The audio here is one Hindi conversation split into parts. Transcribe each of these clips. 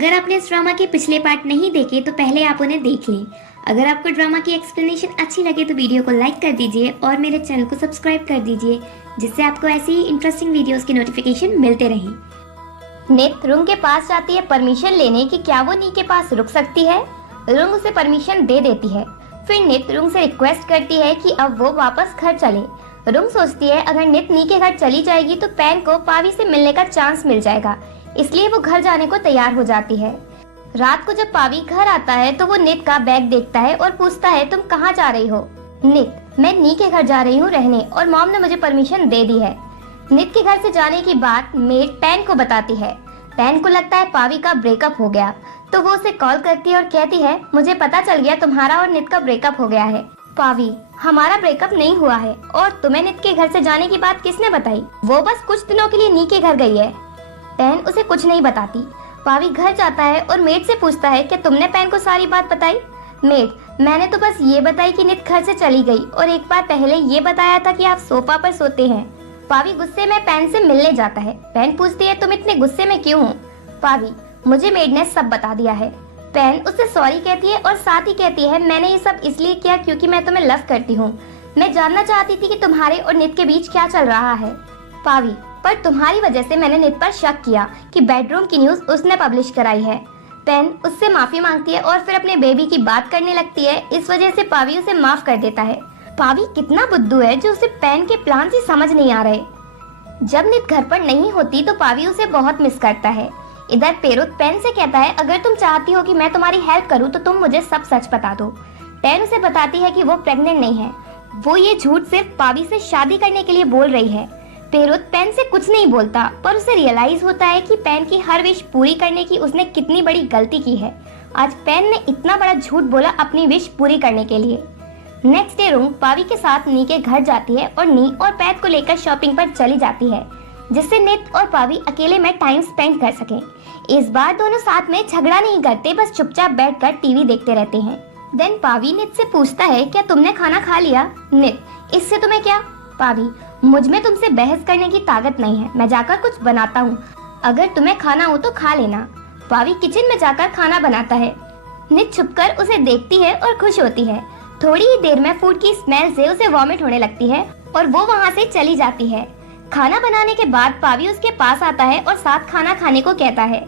अगर आपने इस ड्रामा के पिछले पार्ट नहीं देखे तो पहले आप उन्हें देख लें। अगर आपको ड्रामा की एक्सप्लेनेशन अच्छी लगे तो वीडियो को लाइक कर दीजिए और मेरे चैनल को सब्सक्राइब कर दीजिए, जिससे आपको ऐसी ही इंटरेस्टिंग वीडियोस की नोटिफिकेशन मिलते रहें। नित रुंग के पास जाती है परमिशन लेने कि क्या वो नी के पास रुक सकती है। रुंग उसे परमिशन दे देती है। फिर नित रुंग से रिक्वेस्ट करती है कि अब वो वापस घर चले। रुंग सोचती है अगर नित नी के घर चली जाएगी तो पैन को पावी से मिलने का चांस मिल जाएगा, इसलिए वो घर जाने को तैयार हो जाती है। रात को जब पावी घर आता है तो वो नित का बैग देखता है और पूछता है तुम कहाँ जा रही हो। नित, मैं नी के घर जा रही हूँ रहने और मॉम ने मुझे परमिशन दे दी है। नित के घर से जाने की बात मेड पैन को बताती है। पैन को लगता है पावी का ब्रेकअप हो गया, तो वो उसे कॉल करती है और कहती है मुझे पता चल गया तुम्हारा और नित का ब्रेकअप हो गया है। पावी, हमारा ब्रेकअप नहीं हुआ है और तुम्हें नित के घर से जाने की बात किसने बताई? वो बस कुछ दिनों के लिए नी के घर गई है। पैन उसे कुछ नहीं बताती। पावी घर जाता है और मेड से पूछता है कि तुमने पैन को सारी बात बताई? मेड, मैंने तो बस ये बताई कि नित घर से चली गई और एक बार पहले ये बताया था कि आप सोफा पर सोते हैं। पावी गुस्से में पैन से मिलने जाता है। पैन पूछती है तुम इतने गुस्से में क्यों हो? पावी, मुझे मेड ने सब बता दिया है। पैन उससे सॉरी कहती है और साथ ही कहती है मैंने ये सब इसलिए किया क्योंकि मैं तुम्हें लव करती हूँ। मैं जानना चाहती थी कि तुम्हारे और नित के बीच क्या चल रहा है। पावी, पर तुम्हारी वजह से मैंने नित पर शक किया कि बेडरूम की न्यूज उसने पब्लिश कराई है। पैन उससे माफी मांगती है और फिर अपने बेबी की बात करने लगती है। इस वजह से पावी उसे माफ कर देता है। पावी कितना बुद्धू है जो उसे पैन के प्लान ही समझ नहीं आ रहे। जब नित घर पर नहीं होती तो पावी उसे बहुत मिस करता है। इधर पेरुत पैन से कहता है अगर तुम चाहती हो कि मैं तुम्हारी हेल्प करूं तो तुम मुझे सब सच बता दो। पैन उसे बताती है कि वो प्रेग्नेंट नहीं है। वो ये झूठ सिर्फ पावी से शादी करने के लिए बोल रही है। पेरुत पैन से कुछ नहीं बोलता, पर उसे रियलाइज होता है कि पैन की हर विश पूरी करने की उसने कितनी बड़ी गलती की है। आज पैन ने इतना बड़ा झूठ बोला अपनी विश पूरी करने के लिए। नेक्स्ट डे रुंग पावी के साथ नी के घर जाती है और नी और पैन को लेकर शॉपिंग पर चली जाती है, जिससे नित और पावी अकेले में टाइम स्पेंड कर सके। इस बार दोनों साथ में झगड़ा नहीं करते, बस चुपचाप बैठकर टीवी देखते रहते हैं। देन पावी नित से पूछता है क्या तुमने खाना खा लिया? नित, इससे तुम्हें क्या? पावी, मुझ में तुमसे बहस करने की ताकत नहीं है, मैं जाकर कुछ बनाता हूँ, अगर तुम्हें खाना हो तो खा लेना। पावी किचन में जाकर खाना बनाता है। नित छुपकर उसे देखती है और खुश होती है। थोड़ी ही देर में फूड की स्मेल से उसे वॉमिट होने लगती है और वो वहाँ से चली जाती है। खाना बनाने के बाद पावी उसके पास आता है और साथ खाना खाने को कहता है।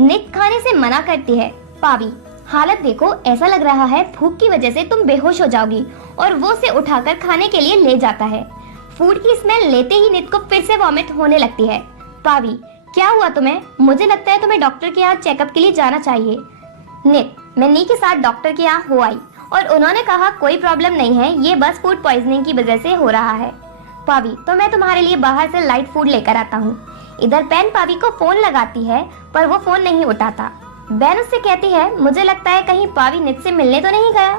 नित खाने से मना करती है। पावी, हालत देखो, ऐसा लग रहा है भूख की वजह से तुम बेहोश हो जाओगी, और वो उसे उठाकर खाने के लिए ले जाता है। फूड की स्मेल लेते ही नित को फिर से वॉमिट होने लगती है। पावी, क्या हुआ तुम्हें? मुझे लगता है तुम्हें डॉक्टर के यहाँ चेकअप के लिए जाना चाहिए। नित, मैं नी के साथ डॉक्टर के यहाँ हो आई और उन्होंने कहा कोई प्रॉब्लम नहीं है, ये बस फूड पॉइजनिंग की वजह से हो रहा है। पावी, तो मैं तुम्हारे लिए बाहर से लाइट फूड लेकर आता हूँ। इधर पैन पावी को फोन लगाती है, पर वो फोन नहीं उठाता। बैन उससे कहती है मुझे लगता है कहीं पावी नित से मिलने तो नहीं गया।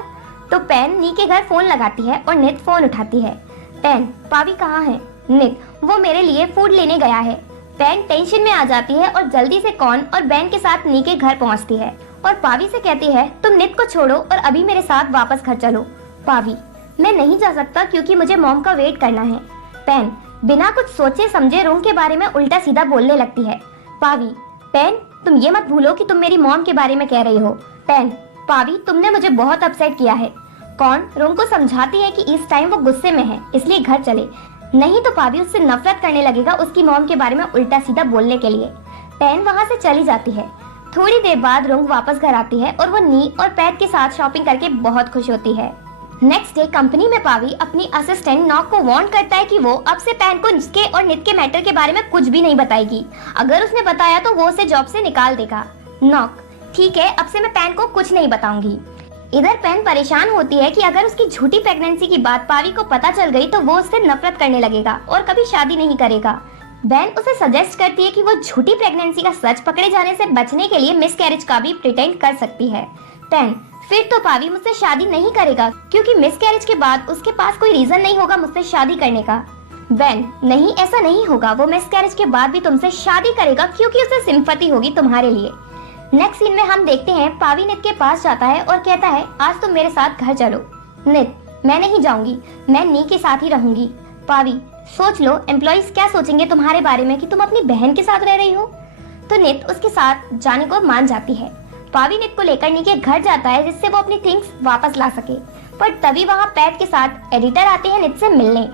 तो पैन नी के घर फोन लगाती है और नित फोन उठाती है। पैन, पावी कहाँ है? नित, वो मेरे लिए फूड लेने गया है। पैन टेंशन में आ जाती है और जल्दी से कॉर्न और बैन के साथ नी के घर पहुँचती है और पावी से कहती है तुम नित को छोड़ो और अभी मेरे साथ वापस घर चलो। पावी, मैं नहीं जा सकता क्योंकि मुझे मॉम का वेट करना है। पैन बिना कुछ सोचे समझे रुंग के बारे में उल्टा सीधा बोलने लगती है। पावी, पैन तुम ये मत भूलो कि तुम मेरी मॉम के बारे में कह रही हो। पैन, पावी तुमने मुझे बहुत अपसेट किया है। कौन रुंग को समझाती है कि इस टाइम वो गुस्से में है, इसलिए घर चले, नहीं तो पावी उससे नफरत करने लगेगा उसकी मॉम के बारे में उल्टा सीधा बोलने के लिए। पैन वहाँ से चली जाती है। थोड़ी देर बाद रुंग वापस घर आती है और वो नी और पैट के साथ शॉपिंग करके बहुत खुश होती है। नेक्स्ट डे कंपनी में पावी अपनी असिस्टेंट नॉक को वार्न करता है कि वो अब से पैन को नित के और नित के मैटर के बारे में कुछ भी नहीं बताएगी। अगर उसने बताया तो वो उसे जॉब से निकाल देगा। नॉक, ठीक है, अब से मैं पैन को कुछ नहीं बताऊंगी। इधर पैन परेशान होती है कि अगर उसकी झूठी प्रेगनेंसी की बात पावी को पता चल गई तो वो उससे नफरत करने लगेगा और कभी शादी नहीं करेगा। बैन उसे सजेस्ट करती है कि वो झूठी प्रेगनेंसी का सच पकड़े जाने से बचने के लिए मिसकैरेज का भी प्रिटेंड कर सकती है। पैन, फिर तो पावी मुझसे शादी नहीं करेगा क्योंकि मिसकैरेज के बाद उसके पास कोई रीजन नहीं होगा मुझसे शादी करने का। बैन, नहीं, ऐसा नहीं होगा, वो मिसकैरेज के बाद भी तुमसे शादी करेगा क्योंकि उसे सिंपैथी होगी तुम्हारे लिए। नेक्स्ट सीन में हम देखते हैं पावी नित के पास जाता है और कहता है आज तुम मेरे साथ घर चलो। नित, मैं नहीं जाऊंगी, मैं नी के साथ ही रहूंगी। पावी, सोच लो एम्प्लॉइज क्या सोचेंगे तुम्हारे बारे में कि तुम अपनी बहन के साथ रह रही हो। तो नित उसके साथ जाने को मान जाती है। पावी नित को लेकर नी के घर जाता है जिससे वो अपनी थिंग्स वापस ला सके, पर तभी वहाँ पैट के साथ एडिटर आते हैं नित से मिलने।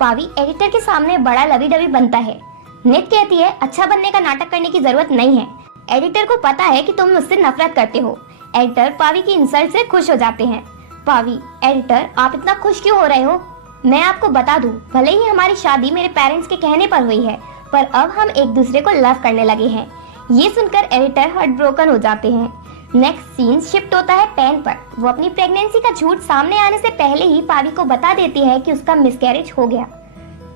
पावी एडिटर के सामने बड़ा लवी डवी बनता है। नित कहती है अच्छा बनने का नाटक करने की जरूरत नहीं है, एडिटर को पता है कि तुम मुझसे नफरत करते हो। एडिटर पावी की इंसल्ट से खुश हो जाते हैं। पावी, एडिटर आप इतना खुश क्यों हो रहे हो? मैं आपको बता दूं, भले ही हमारी शादी मेरे पेरेंट्स के कहने पर हुई है, पर अब हम एक दूसरे को लव करने लगे हैं। ये सुनकर एडिटर हार्ट ब्रोकन हो जाते हैं। नेक्स्ट सीन शिफ्ट होता है पेन पर। वो अपनी प्रेगनेंसी का झूठ सामने आने से पहले ही पावी को बता देती है कि उसका मिसकैरेज हो गया।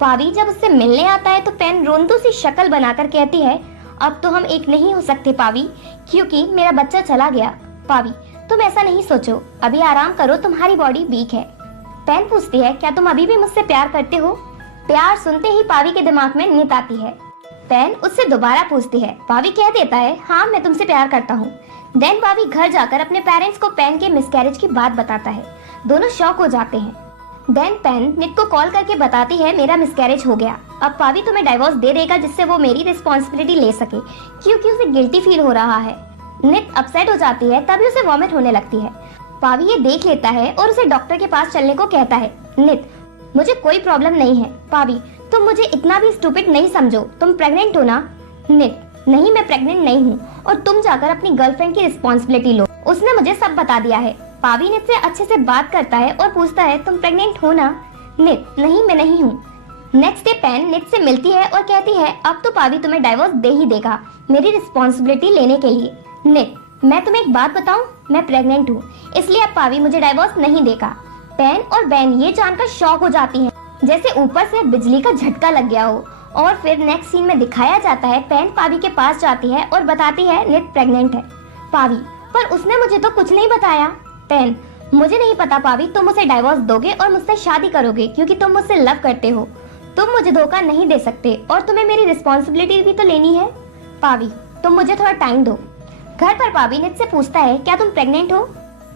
पावी जब उससे मिलने आता है तो पेन रोंदू सी शक्ल बनाकर कहती है अब तो हम एक नहीं हो सकते पावी, क्योंकि मेरा बच्चा चला गया। पावी, तुम ऐसा नहीं सोचो, अभी आराम करो, तुम्हारी बॉडी वीक है। पेन पूछती है क्या तुम अभी भी मुझसे प्यार करते हो? प्यार सुनते ही पावी के दिमाग में नित आती है। पेन उससे दोबारा पूछती है। पावी कह देता है हाँ मैं तुमसे प्यार करता हूँ। देन पावी घर जाकर अपने पेरेंट्स को पेन के मिसकैरेज की बात बताता है। दोनों शॉक हो जाते हैं। देन पेन नित को कॉल करके बताती है मेरा मिसकैरेज हो गया, अब पावी तुम्हें डाइवोर्स दे देगा जिससे वो मेरी रिस्पॉन्सिबिलिटी ले सके, क्योंकि उसे गिल्टी फील हो रहा है। नित अपसेट हो जाती है, तभी उसे वॉमिट होने लगती है। पावी ये देख लेता है और उसे डॉक्टर के पास चलने को कहता है। नित, मुझे कोई प्रॉब्लम नहीं है। पावी, तुम मुझे इतना भी स्टूपिड नहीं समझो, तुम प्रेग्नेंट हो ना? नित, नहीं मैं प्रेग्नेंट नहीं हूँ और तुम जाकर अपनी गर्लफ्रेंड की रिस्पॉन्सिबिलिटी लो, उसने मुझे सब बता दिया है। पावी नित से अच्छे से बात करता है और पूछता है तुम प्रेग्नेंट हो ना? नित, नहीं मैं नहीं हूँ। नेक्स्ट डे पेन नित से मिलती है और कहती है अब तो पावी तुम्हें डाइवोर्स दे ही देगा मेरी रिस्पॉन्सिबिलिटी लेने के लिए। नित, मैं तुम्हें एक बात बताऊं, मैं प्रेग्नेंट हूँ, इसलिए अब पावी मुझे डाइवोर्स नहीं देगा। पेन और बेन ये जानकर शॉक हो जाती हैं, जैसे ऊपर से बिजली का झटका लग गया हो। और फिर नेक्स्ट सीन में दिखाया जाता है पेन पावी के पास जाती है और बताती है नित प्रेग्नेंट है। पावी, पर उसने मुझे तो कुछ नहीं बताया। पेन, मुझे नहीं पता पावी, तुम उसे डाइवोर्स दोगे और मुझसे शादी करोगे क्योंकि तुम मुझसे लव करते हो। तुम मुझे धोखा नहीं दे सकते और तुम्हें मेरी रिस्पॉन्सिबिलिटी भी तो लेनी है। पावी, तुम मुझे थोड़ा टाइम दो। घर पर पावी नित से पूछता है क्या तुम प्रेग्नेंट हो?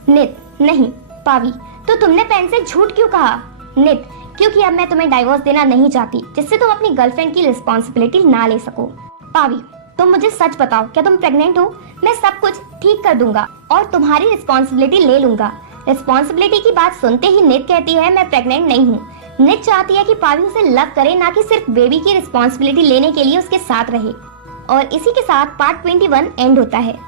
नित, नहीं। पावी, तो तुमने पेन से झूठ क्यों कहा? नित, क्योंकि अब मैं तुम्हें डाइवोर्स देना नहीं चाहती जिससे तुम अपनी गर्लफ्रेंड की रिस्पॉन्सिबिलिटी ना ले सको। पावी, तुम मुझे सच बताओ, क्या तुम प्रेग्नेंट हो? मैं सब कुछ ठीक कर दूंगा और तुम्हारी रिस्पॉन्सिबिलिटी ले लूंगा। रिस्पॉन्सिबिलिटी की बात सुनते ही नित कहती है मैं प्रेग्नेंट नहीं हूँ। नित चाहती है कि पावी उसे लव करे, ना कि सिर्फ बेबी की रिस्पॉन्सिबिलिटी लेने के लिए उसके साथ रहे। और इसी के साथ पार्ट 21 एंड होता है।